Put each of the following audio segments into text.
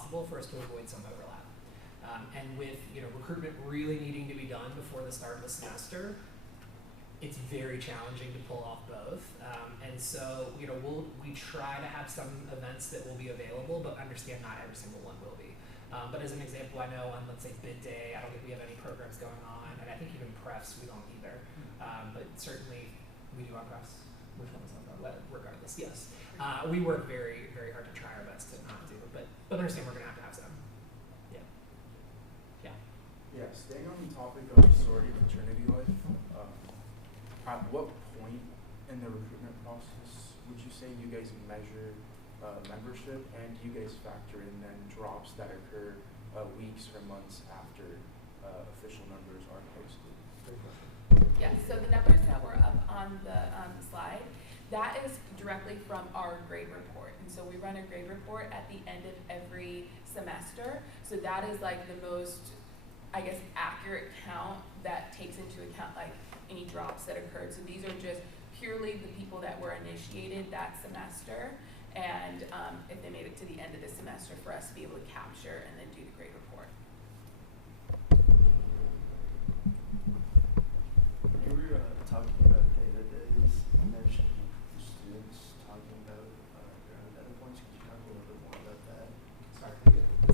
possible for us to avoid some overlap. And with recruitment really needing to be done before the start of the semester, it's very challenging to pull off both. And so we try to have some events that will be available, but understand not every single one will be. But as an example, I know on, let's say, bid day, I don't think we have any programs going on, and I think even prefs we don't either. But certainly we do on prefs. Which one was that? Regardless, yes. We work very, very hard to try our best to not do it, but understand we're going to have some. Yeah. Yeah. Yeah, staying on the topic of sorority fraternity life, at what point in the recruitment process would you say you guys measure membership, and do you guys factor in then drops that occur weeks or months after official numbers are posted? Yeah, so the numbers that were up on the slide, that is directly from our grade report. And so we run a grade report at the end of every semester. So that is like the most, I guess, accurate count that takes into account like any drops that occurred. So these are just purely the people that were initiated that semester, and if they made it to the end of the semester for us to be able to capture and then do the grade report. When we were talking about data days, you mentioned the students talking about their own data points. Could you talk a little bit more about that?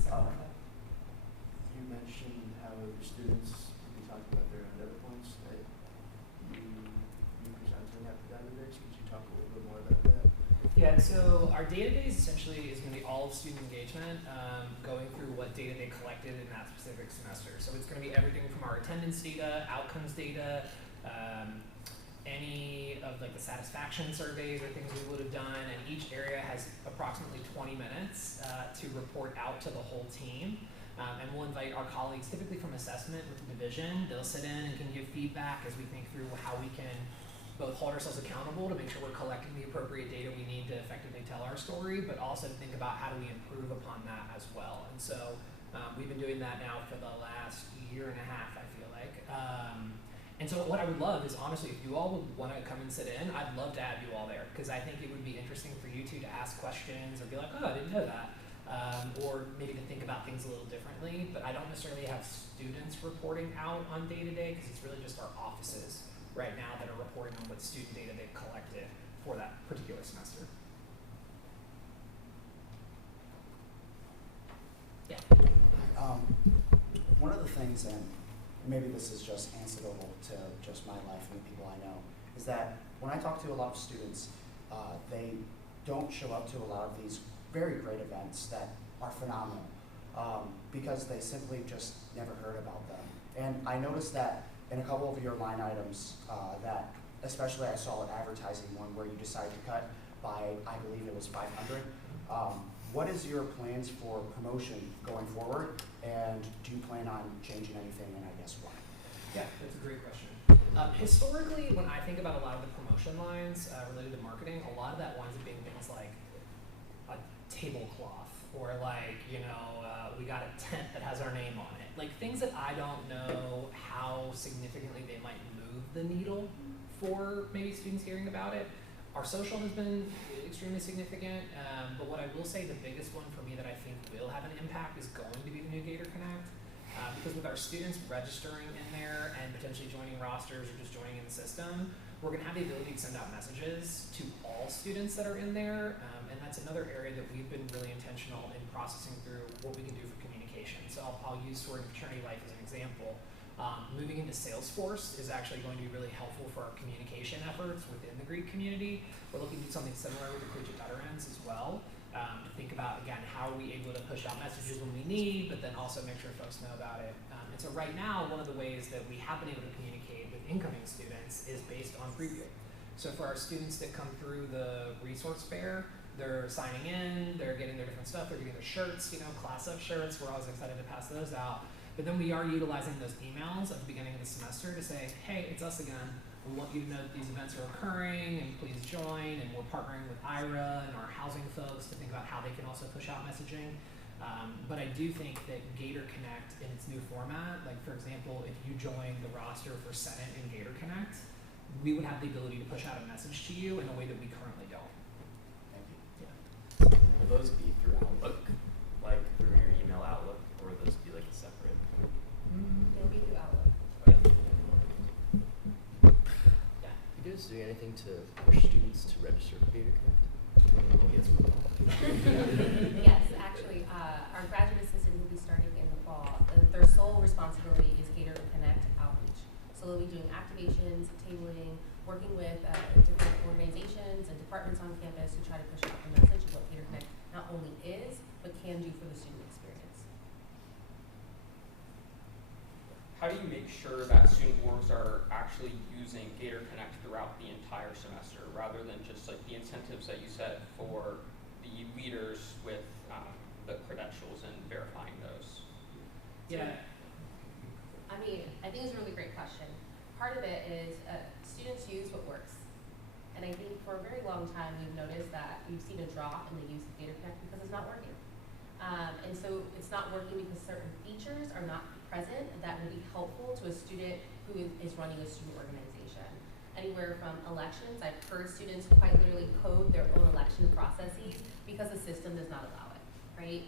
Sorry. You mentioned how the students would be talking about their own data points that you presenting at the data days. Could you talk a little bit more about that? Yeah, so our data days essentially is going to be all of student engagement, going through what data they collected in that specific semester. So it's going to be everything from our attendance data, outcomes data, any of like the satisfaction surveys or things we would have done, and each area has approximately 20 minutes to report out to the whole team. And we'll invite our colleagues, typically from assessment with the division. They'll sit in and can give feedback as we think through how we can both hold ourselves accountable to make sure we're collecting the appropriate data we need to effectively tell our story, but also to think about how do we improve upon that as well. And so we've been doing that now for the last year and a half, I feel like. And so what I would love is, honestly, if you all would want to come and sit in, I'd love to have you all there, because I think it would be interesting for you two to ask questions or be like, oh, I didn't know that. Or maybe to think about things a little differently, but I don't necessarily have students reporting out on day-to-day, because it's really just our offices right now that are reporting on what student data they've collected for that particular semester. Yeah. One of the things, and maybe this is just anecdotal to just my life and the people I know, is that when I talk to a lot of students, they don't show up to a lot of these very great events that are phenomenal because they simply just never heard about them. And I noticed that in a couple of your line items that, especially I saw an advertising one where you decided to cut by, I believe it was 500. What is your plans for promotion going forward, and do you plan on changing anything, and I guess why? Yeah, that's a great question. Historically, when I think about a lot of the promotion lines related to marketing, a lot of that winds up being things like a tablecloth, or like, we got a tent that has our name on it. Like things that I don't know how significantly they might move the needle for maybe students hearing about it. Our social has been extremely significant, but what I will say the biggest one for me that I think will have an impact is going to be the new Gator Connect. Because with our students registering in there and potentially joining rosters or just joining in the system, we're going to have the ability to send out messages to all students that are in there, and that's another area that we've been really intentional in processing through what we can do for communication. So I'll use sorority fraternity life as an example. Moving into Salesforce is actually going to be really helpful for our communication efforts within the Greek community. We're looking to do something similar with the collegiate veterans as well. To think about, again, how are we able to push out messages when we need, but then also make sure folks know about it. And so right now, one of the ways that we have been able to communicate with incoming students is based on preview. So for our students that come through the resource fair, they're signing in, they're getting their different stuff, they're getting their shirts, class up shirts. We're always excited to pass those out. But then we are utilizing those emails at the beginning of the semester to say, hey, it's us again. We want you to know that these events are occurring, and please join. And we're partnering with IRA and our housing folks to think about how they can also push out messaging. But I do think that Gator Connect in its new format, like for example, if you join the roster for Senate in Gator Connect, we would have the ability to push out a message to you in a way that we currently don't. Thank you. Yeah. Will those be through Outlook, like through looking to push students to register for Gator Connect? Yes. Yes, actually, our graduate assistant will be starting in the fall. Their sole responsibility is Gator Connect outreach. So they'll be doing activations, tabling, working with different organizations and departments on campus to try to push out the message of what Gator Connect not only is, but can do for the student experience. How do you make sure that student orgs are actually using Gator Connect throughout the entire semester, rather than just like the incentives that you said for the leaders with the credentials and verifying those? Yeah. I mean, I think it's a really great question. Part of it is students use what works. And I think for a very long time, we've noticed that we've seen a drop in the use of Gator Connect because it's not working. And so it's not working because certain features are not present that will be helpful to a student who is running a student organization. Anywhere from elections, I've heard students quite literally code their own election processes because the system does not allow it, right?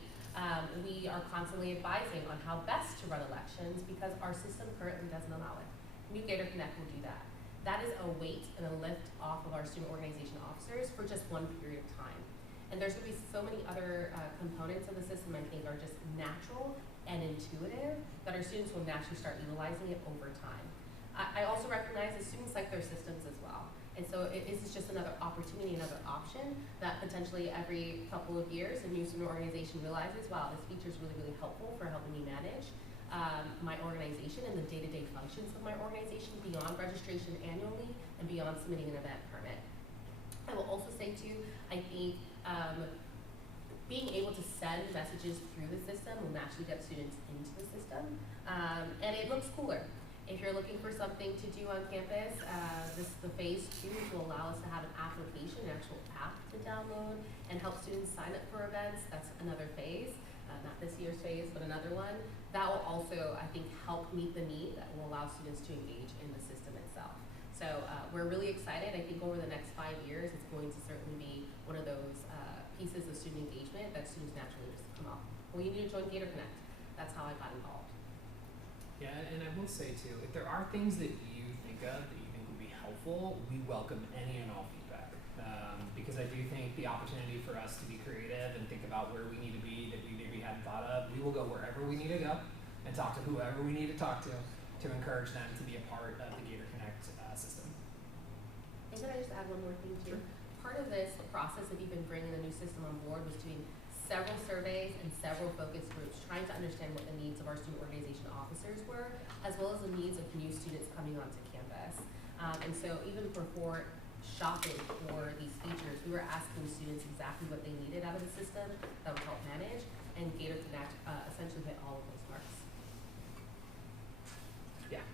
We are constantly advising on how best to run elections because our system currently doesn't allow it. New Gator Connect will do that. That is a weight and a lift off of our student organization officers for just one period of time. And there's going to be so many other components of the system I think are just natural and intuitive that our students will naturally start utilizing it over time. I also recognize that students like their systems as well. And so it is just another opportunity, another option that potentially every couple of years a new student organization realizes, wow, this feature is really, really helpful for helping me manage my organization and the day-to-day functions of my organization beyond registration annually and beyond submitting an event permit. I will also say too, I think being able to send messages through the system will naturally get students into the system, and it looks cooler. If you're looking for something to do on campus, the phase 2 will allow us to have an application, an actual app to download and help students sign up for events. That's another phase, not this year's phase, but another one. That will also, I think, help meet the need that will allow students to engage in the system itself. So we're really excited. I think over the next 5 years, it's going to certainly be one of those pieces of student engagement that students naturally just come up. Well, you need to join Gator Connect. That's how I got involved. Yeah, and I will say too, if there are things that you think of that you think would be helpful, we welcome any and all feedback. Because I do think the opportunity for us to be creative and think about where we need to be that we maybe hadn't thought of, we will go wherever we need to go and talk to whoever we need to talk to encourage them to be a part of the Gator Connect system. And can I just add one more thing too? Sure. Part of this, the process of even bringing the new system on board was doing several surveys and several focus groups trying to understand what the needs of our student organization officers were, as well as the needs of new students coming onto campus. And so even before shopping for these features, we were asking students exactly what they needed out of the system that would help manage, and Gator Connect essentially hit all of those marks. Yeah.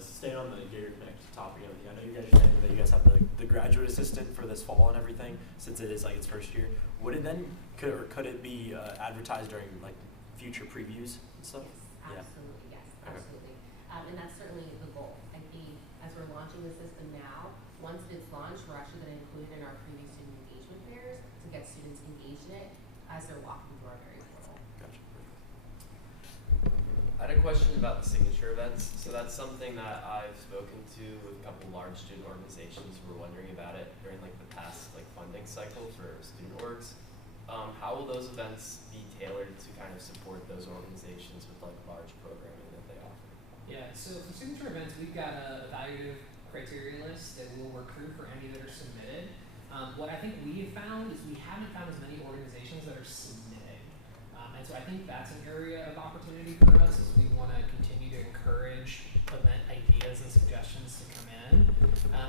Staying on the Gator Connect topic and everything, I know you guys are saying that you guys have the graduate assistant for this fall and everything, since it is like its first year. Would it then, could it be advertised during like future previews and stuff? Yes, absolutely, yes, absolutely. And that's certainly the goal. I think as we're launching the system now, once it's launched, we're actually going to include it in our previous student engagement fairs to get students engaged in it as they're walking through our very portal. Gotcha. I had a question about the signature events. So that's something that I've spoken to with a couple large student organizations who were wondering about it during like the past like funding cycle for student orgs. How will those events be tailored to kind of support those organizations with like large programming that they offer? Yeah, so for signature events, we've got a evaluative criteria list that we'll recruit for any that are submitted. What I think we have found is we haven't found as many organizations that are submitting. And so I think that's an area of opportunity for us as we want to continue to encourage event ideas and suggestions to come in.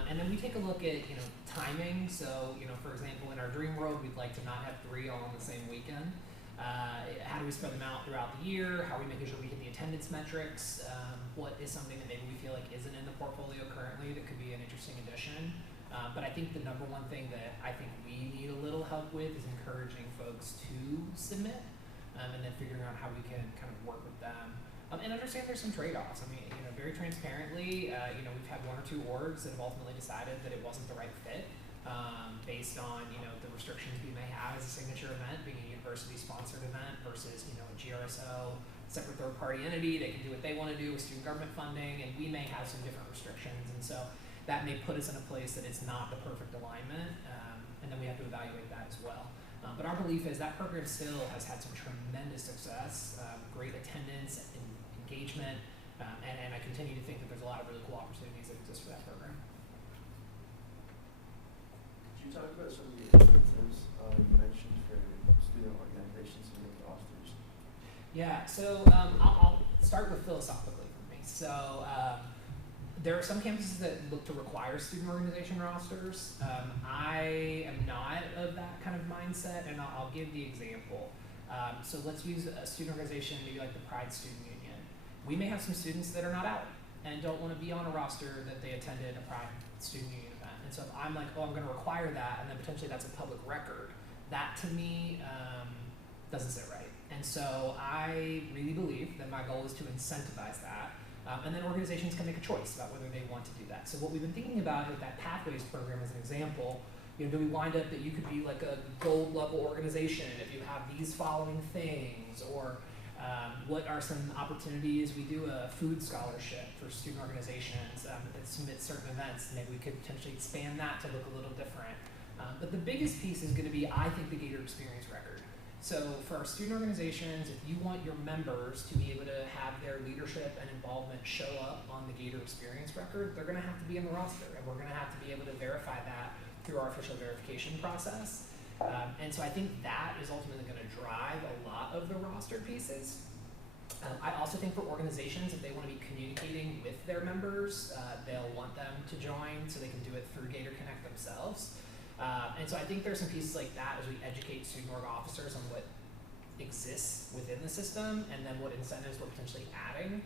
And then we take a look at, timing. So, for example, in our dream world, we'd like to not have 3 all on the same weekend. How do we spread them out throughout the year? How are we making sure we hit the attendance metrics? What is something that maybe we feel like isn't in the portfolio currently that could be an interesting addition? But I think the number one thing that I think we need a little help with is encouraging folks to submit, and then figuring out how we can kind of work with them. And understand there's some trade-offs. I mean, very transparently, we've had 1 or 2 orgs that have ultimately decided that it wasn't the right fit, based on, the restrictions we may have as a signature event, being a university-sponsored event versus, a GRSO, separate third-party entity that can do what they want to do with student government funding, and we may have some different restrictions. And so that may put us in a place that it's not the perfect alignment, and then we have to evaluate that as well. But our belief is that program still has had some tremendous success, great attendance and engagement, and I continue to think that there's a lot of really cool opportunities that exist for that program. Could you talk about some of the incentives you mentioned for student organizations and youth rosters? Yeah, so I'll start with philosophically for me. So there are some campuses that look to require student organization rosters. I am not of that kind of mindset, and I'll give the example. So let's use a student organization, maybe like the Pride Student Union. We may have some students that are not out and don't want to be on a roster that they attended a Pride Student Union event. And so if I'm like, oh, I'm going to require that, and then potentially that's a public record, that to me doesn't sit right. And so I really believe that my goal is to incentivize that. And then organizations can make a choice about whether they want to do that. So what we've been thinking about with that Pathways program as an example, do we wind up that you could be like a gold level organization if you have these following things, or what are some opportunities? We do a food scholarship for student organizations that submit certain events. Maybe we could potentially expand that to look a little different. But the biggest piece is going to be, I think, the Gator Experience Record. So for our student organizations, if you want your members to be able to have their leadership and involvement show up on the Gator Experience Record, they're going to have to be in the roster, and we're going to have to be able to verify that through our official verification process. And so I think that is ultimately going to drive a lot of the roster pieces. I also think for organizations, if they want to be communicating with their members, they'll want them to join so they can do it through Gator Connect themselves. And so I think there's some pieces like that as we educate student org officers on what exists within the system and then what incentives we're potentially adding,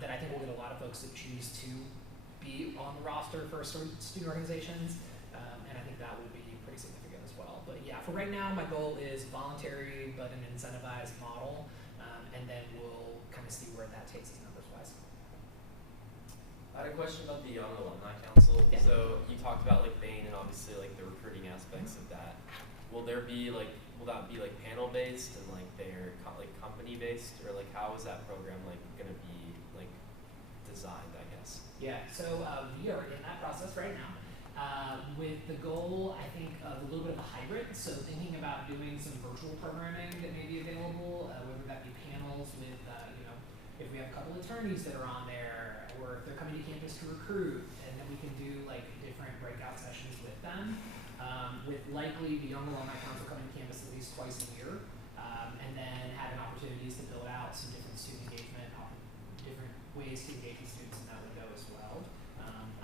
that I think will get a lot of folks that choose to be on the roster for student organizations, and I think that will be pretty significant as well. But yeah, for right now, my goal is voluntary but an incentivized model, and then we'll kind of see where that takes us numbers-wise. I had a question about the Young Alumni Council. Yeah. So you talked about like Bain and obviously like the recruiting aspects of that. Will that be like panel based and like they're company based, or like how is that program like going to be like designed, I guess? Yeah, so we are in that process right now with the goal, I think, of a little bit of a hybrid. So thinking about doing some virtual programming that may be available, whether that be panels with, if we have a couple attorneys that are on there, or if they're coming to campus to recruit, and then we can do like different breakout sessions with them, with likely the Young Alumni Council coming to campus at least twice a year, and then having opportunities to build out some different student engagement, different ways to engage with students in that window as well.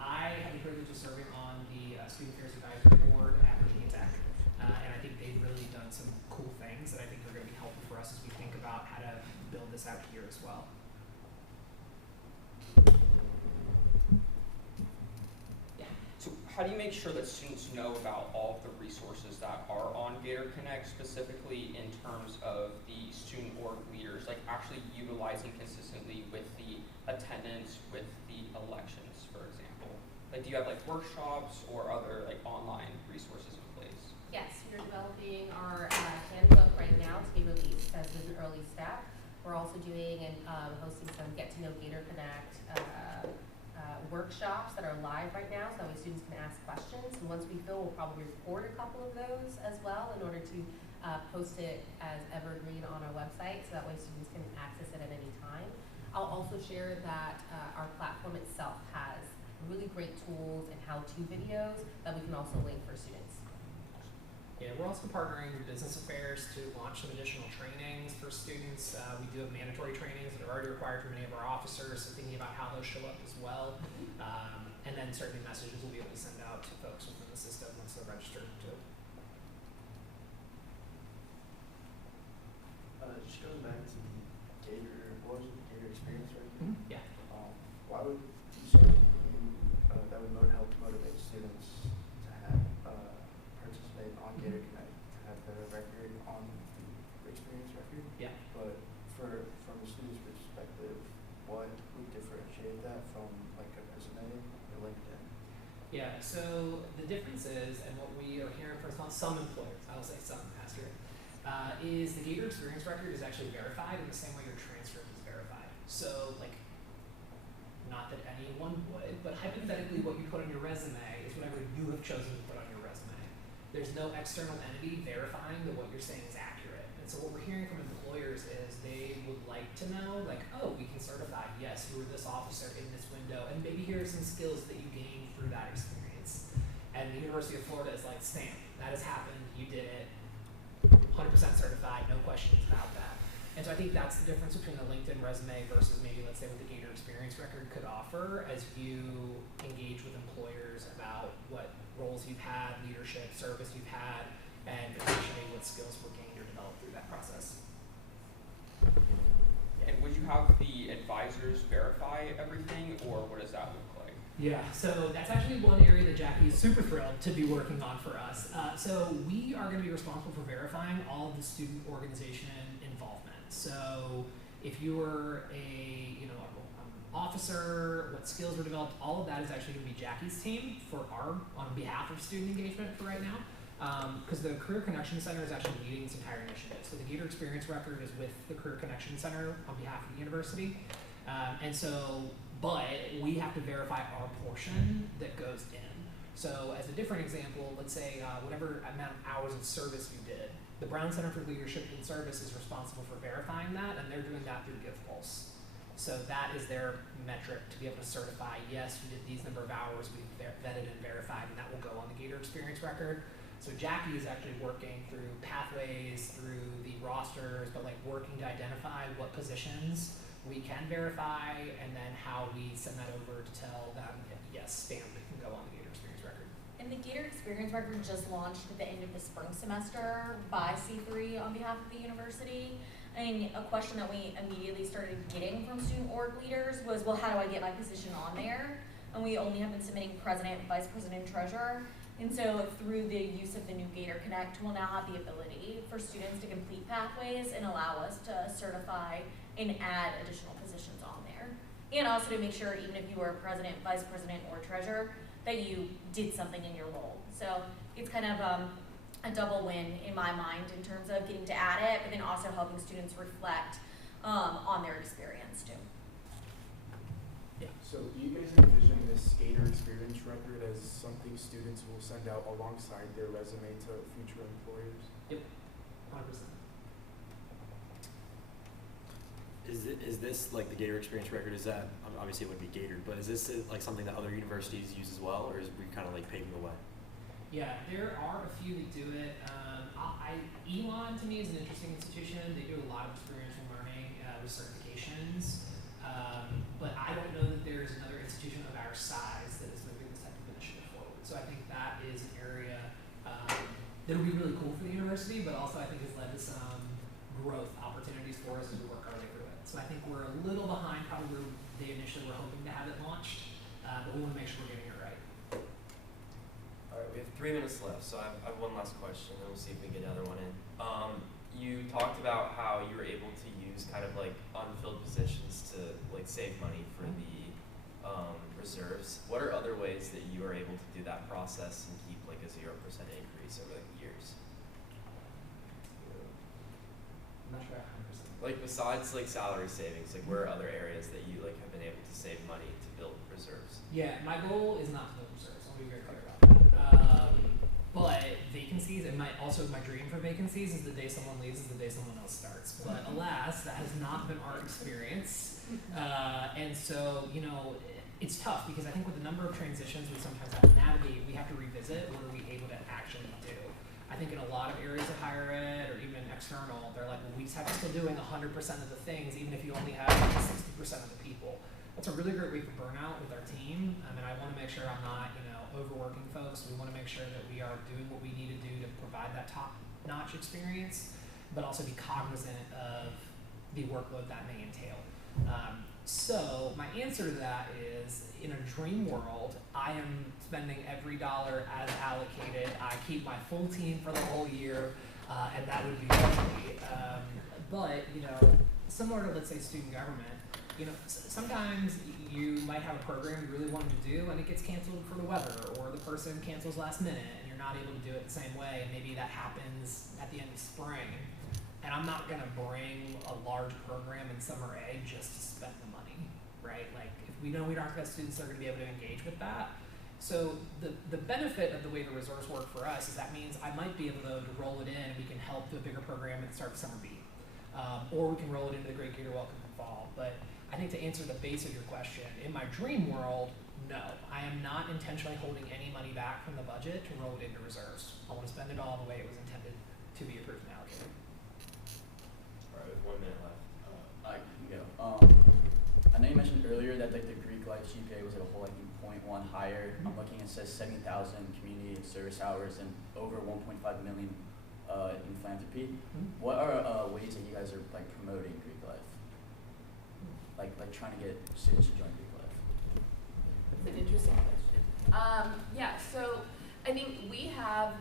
I have the privilege of serving on the Student Affairs Advisory Board at Virginia Tech, and I think they've really done some cool things that I think are going to be helpful for us as we think about how to build this out here as well. So how do you make sure that students know about all of the resources that are on Gator Connect, specifically in terms of the student org leaders, like actually utilizing consistently with the attendance, with the elections, for example? Like, do you have like workshops or other like online resources in place? Yes, we're developing our handbook right now to be released as an early step. We're also doing and hosting some Get to Know Gator Connect workshops that are live right now, so that way students can ask questions. And once we fill, we'll probably record a couple of those as well in order to post it as evergreen on our website, so that way students can access it at any time. I'll also share that our platform itself has really great tools and how-to videos that we can also link for students. Yeah, we're also partnering with Business Affairs to launch some additional trainings for students. We do have mandatory trainings that are already required for many of our officers, so thinking about how those show up as well. And then certainly messages we'll be able to send out to folks within the system once they're registered too. Just going back to the Gator, what was it, the Gator Experience Record? Yeah. Why would you say that would help motivate students to have participate on Gator Connect, to have the record on the experience record? Yeah. But from a student's perspective, what would differentiate that from like a resume or LinkedIn? Yeah, so the difference is, and what we are hearing from some employers, I will say some, Pastor, is the Gator Experience Record is actually verified in the same way your transcript is verified. So like not that anyone would, but hypothetically what you put on your resume is whatever you have chosen to put on your resume. There's no external entity verifying that what you're saying is accurate. And so what we're hearing from employers is they would like to know, like, oh, we can certify, yes, you were this officer in this window, and maybe here are some skills that you gained through that experience. And the University of Florida is like, stamp, that has happened, you did it, 100% certified, no questions about that. And so I think that's the difference between a LinkedIn resume versus maybe, let's say, what the Gator Experience Record could offer as you engage with employers about what roles you've had, leadership, service you've had, and potentially what skills were gained or developed through that process. And would you have the advisors verify everything, or what does that look like? Yeah, so that's actually one area that Jackie is super thrilled to be working on for us. So we are going to be responsible for verifying all of the student organization involvement. So if you were an officer, what skills were developed, all of that is actually going to be Jackie's team on behalf of student engagement for right now. Because the Career Connection Center is actually leading this entire initiative. So the Gator Experience Record is with the Career Connection Center on behalf of the university. But we have to verify our portion that goes in. So as a different example, let's say whatever amount of hours of service you did, the Brown Center for Leadership and Service is responsible for verifying that, and they're doing that through GivePulse. So that is their metric to be able to certify, yes, you did these number of hours, we vetted and verified, and that will go on the Gator Experience Record. So Jackie is actually working through pathways, through the rosters, but like working to identify what positions we can verify, and then how we send that over to tell them, yes, stamp, it can go on the Gator Experience Record. And the Gator Experience Record just launched at the end of the spring semester by C3 on behalf of the university. And a question that we immediately started getting from student org leaders was, well, how do I get my position on there? And we only have been submitting president, vice president, treasurer. And so through the use of the new Gator Connect, we'll now have the ability for students to complete pathways and allow us to certify and add additional positions on there. And also to make sure, even if you were president, vice president, or treasurer, that you did something in your role. So it's kind of a double win in my mind in terms of getting to add it, but then also helping students reflect on their experience too. Yeah. So do you guys envision this Gator Experience Record as something students will send out alongside their resume to future employers? Yep, 100%. Is this like the Gator Experience Record? Is that obviously it would be Gator, but is this like something that other universities use as well, or is we kind of like paving the way? Yeah, there are a few that do it. Elon to me is an interesting institution. They do a lot of experiential learning with certifications, but I don't know that there's another institution of our size that is moving this type of initiative forward. So I think that is an area that would be really cool for the university, but also I think has led to some growth opportunities for us as we work our way through it. So I think we're a little behind probably where they initially were hoping to have it launched, but we want to make sure we're getting it right. All right, we have 3 minutes left, so I have one last question, and we'll see if we can get another one in. You talked about how you were able to use kind of like unfilled positions to like save money for the reserves. What are other ways that you are able to do that process and keep like a 0% increase over the years? I'm not sure 100%. Like besides like salary savings, like where are other areas that you like have been able to save money to build reserves? Yeah, my goal is not to build reserves. I'll be very clear about that. But vacancies, and my dream for vacancies is the day someone leaves is the day someone else starts. But alas, that has not been our experience. And so, it's tough because I think with the number of transitions we sometimes have to navigate, we have to revisit what are we able to actually do. I think in a lot of areas of higher ed or even external, they're like, well, we have to still doing 100% of the things, even if you only have 60% of the people. That's a really great way for burnout with our team. And I want to make sure I'm not, overworking folks. We want to make sure that we are doing what we need to do to provide that top-notch experience, but also be cognizant of the workload that may entail. So my answer to that is, in a dream world, I am spending every dollar as allocated. I keep my full team for the whole year, and that would be lovely. But, similar to, let's say, student government, sometimes you might have a program you really wanted to do and it gets canceled for the weather, or the person cancels last minute and you're not able to do it the same way, and maybe that happens at the end of spring. And I'm not going to bring a large program in summer A just to spend the money, right? Like, if we know we aren't gonna have students that are gonna be able to engage with that. So the benefit of the way the reserves work for us is that means I might be able to roll it in and we can help do a bigger program at the start of summer beat. Or we can roll it into the Great Gator Welcome in fall. But I think to answer the base of your question, in my dream world, no. I am not intentionally holding any money back from the budget to roll it into reserves. I want to spend it all the way it was intended to be approved and allocated. All right, we have 1 minute left. I can go. I know you mentioned earlier that like the Greek life GPA was like a whole like 0.1 higher. I'm looking, it says 70,000 community service hours and over 1.5 million in philanthropy. What are ways that you guys are like promoting Greek life? Like trying to get students to join Greek life? That's an interesting question. Yeah, so I think we have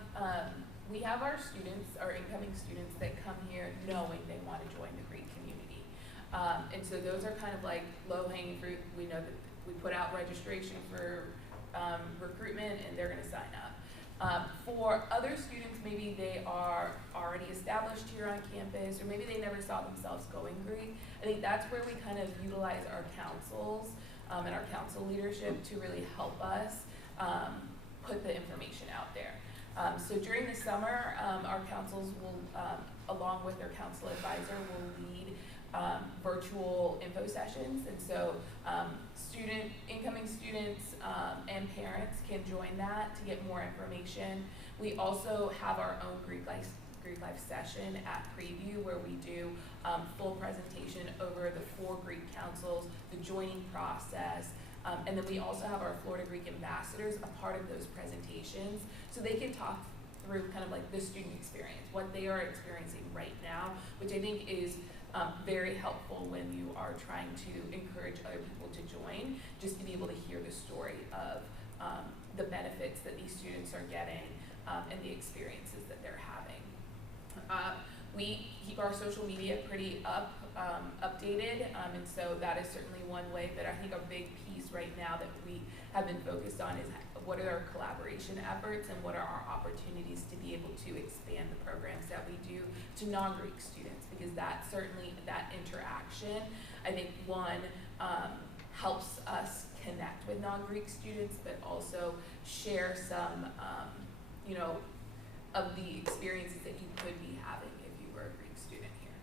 our students, our incoming students that come here knowing they want to join the Greek community. And so those are kind of like low-hanging fruit. We know that we put out registration for recruitment and they're gonna sign up. For other students, maybe they are already established here on campus, or maybe they never saw themselves going Greek. I think that's where we kind of utilize our councils and our council leadership to really help us put the information out there. So during the summer, our councils will, along with their council advisor, will lead virtual info sessions, and so incoming students and parents can join that to get more information. We also have our own Greek life session at Preview where we do full presentation over the 4 Greek councils, the joining process, and then we also have our Florida Greek ambassadors a part of those presentations, so they can talk through kind of like the student experience, what they are experiencing right now, which I think is very helpful when you are trying to encourage other people to join, just to be able to hear the story of the benefits that these students are getting and the experiences that they're having. We keep our social media pretty updated, and so that is certainly one way that I think a big piece right now that we have been focused on is what are our collaboration efforts and what are our opportunities to be able to expand the programs that we do to non-Greek students, because that certainly, that interaction, I think one, helps us connect with non-Greek students, but also share some, of the experiences that you could be having if you were a Greek student here.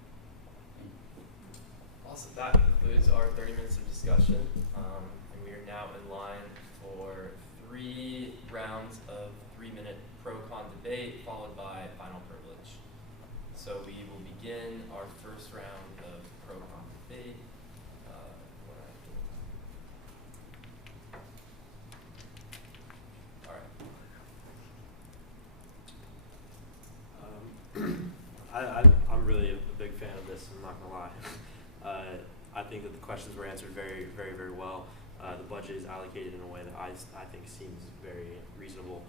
Awesome, that concludes our 30 minutes of discussion, and we are now in line for 3 rounds of 3-minute pro-con debate, followed by final privilege. So we will begin our first round of pro-con debate. All right. I'm really a big fan of this, I'm not gonna lie. I think that the questions were answered very, very, very well. The budget is allocated in a way that I think seems very reasonable,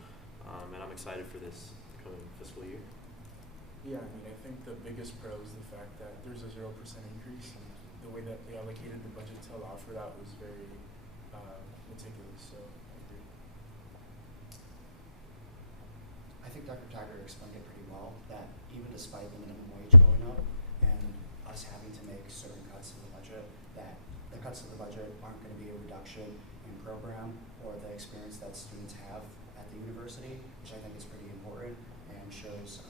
and I'm excited for this coming fiscal year. Yeah, I mean, I think the biggest pro is the fact that there's a 0% increase, and the way that they allocated the budget to allow for that was very meticulous, so I agree. I think Dr. Tyger explained it pretty well, that even despite the minimum wage going up and us having to make certain cuts to the budget, that the cuts to the budget aren't going to be a reduction in program or the experience that students have at the university, which I think is pretty important and shows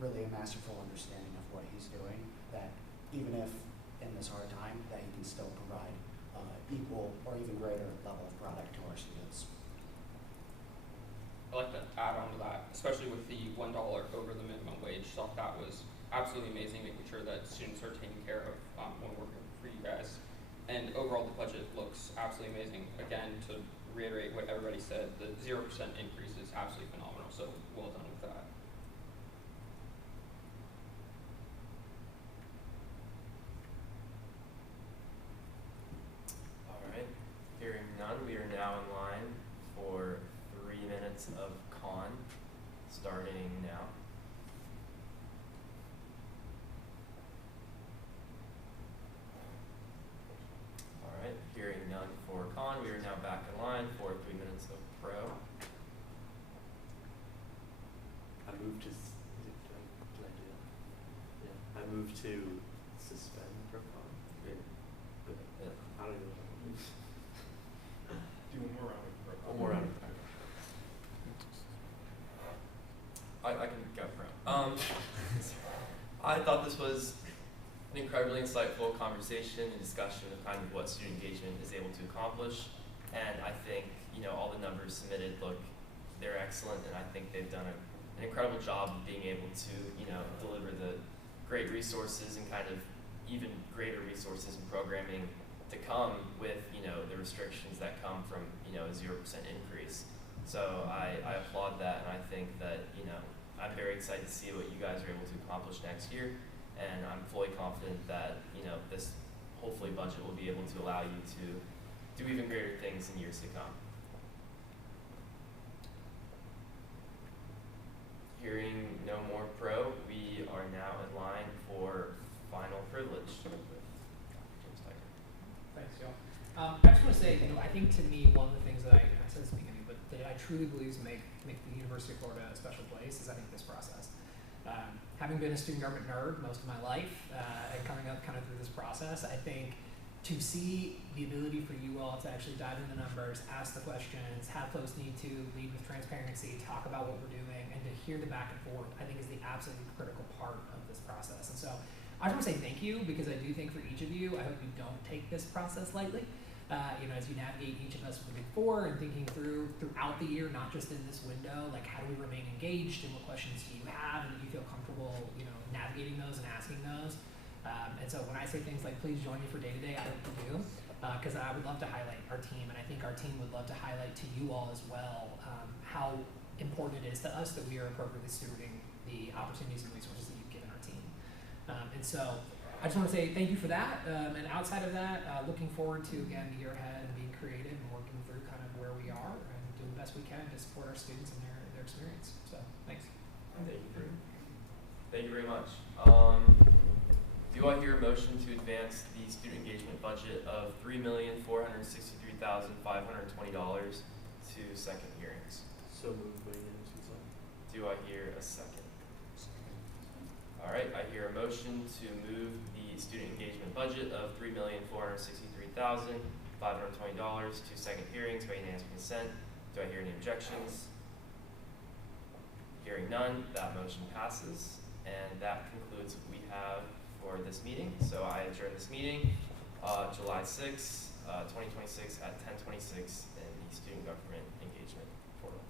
really a masterful understanding of what he's doing, that even if in this hard time, that he can still provide equal or even greater level of product to our students. I'd like to add on to that, especially with the $1 over the minimum wage. Thought that was absolutely amazing, making sure that students are taken care of when working for you guys. And overall, the budget looks absolutely amazing. Again, to reiterate what everybody said, the 0% increase is absolutely phenomenal. So well done with that. All right. Hearing none, we are now in line for 3 minutes of con, starting now. All right, hearing none for con, we are now back in line for 3 minutes of pro. I move to, can I do that? Yeah. I move to suspend pro-con. Yeah. I don't even know. I thought this was an incredibly insightful conversation and discussion of kind of what student engagement is able to accomplish. And I think, you know, all the numbers submitted they're excellent, and I think they've done an incredible job of being able to, you know, deliver the great resources and kind of even greater resources and programming to come with, you know, the restrictions that come from, you know, a 0% increase. So I applaud that, and I think that, you know, I'm very excited to see what you guys are able to accomplish next year, and I'm fully confident that, you know, this hopefully budget will be able to allow you to do even greater things in years to come. Hearing no more pro, we are now in line for final privilege with James Tyger. Thanks, y'all. I just want to say, you know, I think to me, one of the things that I said at the beginning, but that I truly believe make the University of Florida a special place is I think this process. Having been a student government nerd most of my life and coming up kind of through this process, I think to see the ability for you all to actually dive into the numbers, ask the questions, have folks need to lead with transparency, talk about what we're doing, and to hear the back and forth, I think is the absolutely critical part of this process. And so I just want to say thank you, because I do think for each of you, I hope you don't take this process lightly. You know, as you navigate each of us with the Big Four and thinking throughout the year, not just in this window, like how do we remain engaged and what questions do you have and do you feel comfortable, you know, navigating those and asking those. And so when I say things like please join me for day-to-day, I hope you do, because I would love to highlight our team, and I think our team would love to highlight to you all as well how important it is to us that we are appropriately stewarding the opportunities and resources that you've given our team. And so I just want to say thank you for that, and outside of that, looking forward to, again, the year ahead and being creative and working through kind of where we are and doing the best we can to support our students and their experience. So thanks. Thank you very much. Do I hear a motion to advance the student engagement budget of $3,463,520 to second hearings? So moved by unanimous consent. Do I hear a second? All right, I hear a motion to move the student engagement budget of $3,463,520 to second hearings by unanimous consent. Do I hear any objections? Hearing none, that motion passes, and that concludes what we have for this meeting. So I adjourn this meeting July 6, 2026 at 10:26 in the Student Government Engagement Portal.